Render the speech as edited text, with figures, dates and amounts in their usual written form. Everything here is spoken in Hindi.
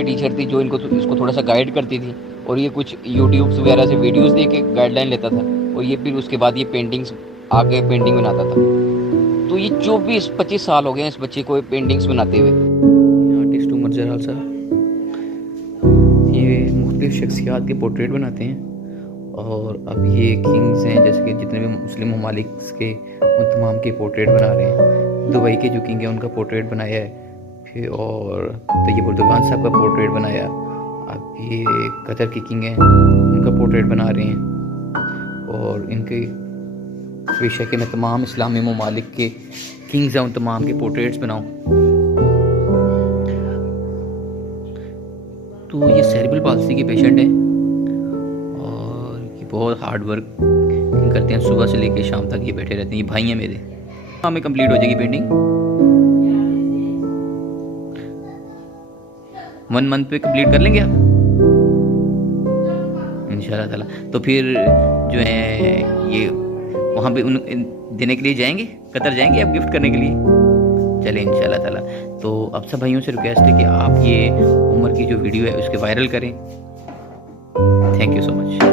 पे टीचर थी जो इसको थोड़ा सा गाइड करती थी, और ये कुछ यूट्यूब्स वगैरह से वीडियोस देख के गाइडलाइन लेता था, और ये फिर उसके बाद ये पेंटिंग्स आगे पेंटिंग बनाता था। तो ये 24-25 साल हो गए हैं इस बच्चे को पेंटिंग्स बनाते हुए। आर्टिस्ट उमर जलाल साहब ये मुख्तलिफ शख्सियात के पोर्ट्रेट बनाते हैं, और अब ये किंग्स हैं जैसे कि जितने भी मुस्लिम ममालिक के उन तमाम के पोर्ट्रेट बना रहे हैं। दुबई के जो किंग हैं उनका पोर्ट्रेट बनाया है, फिर और तैयब उर्दुगान साहब का पोर्ट्रेट बनाया। अब ये कतर के किंग हैं उनका पोर्ट्रेट बना रहे हैं, और इनके बेशक मैं तमाम इस्लामी ममालिक के किंग्स हैं उन तमाम के पोर्ट्रेट्स बनाऊँ। तो ये सेरेब्रल पाल्सी के पेशेंट हैं, और ये बहुत हार्ड वर्क करते हैं, सुबह से लेकर शाम तक ये बैठे रहते हैं। ये भाई हैं मेरे। हमें कंप्लीट हो जाएगी पेंटिंग 1 मंथ पे कंप्लीट कर लेंगे आप इंशाल्लाह ताला। तो फिर जो है ये वहाँ पे उन देने के लिए जाएंगे, कतर जाएंगे आप गिफ्ट करने के लिए। चले इंशाल्लाह ताला। तो अब सब भाइयों से रिक्वेस्ट है कि आप ये उमर की जो वीडियो है उसके वायरल करें। Thank you so much.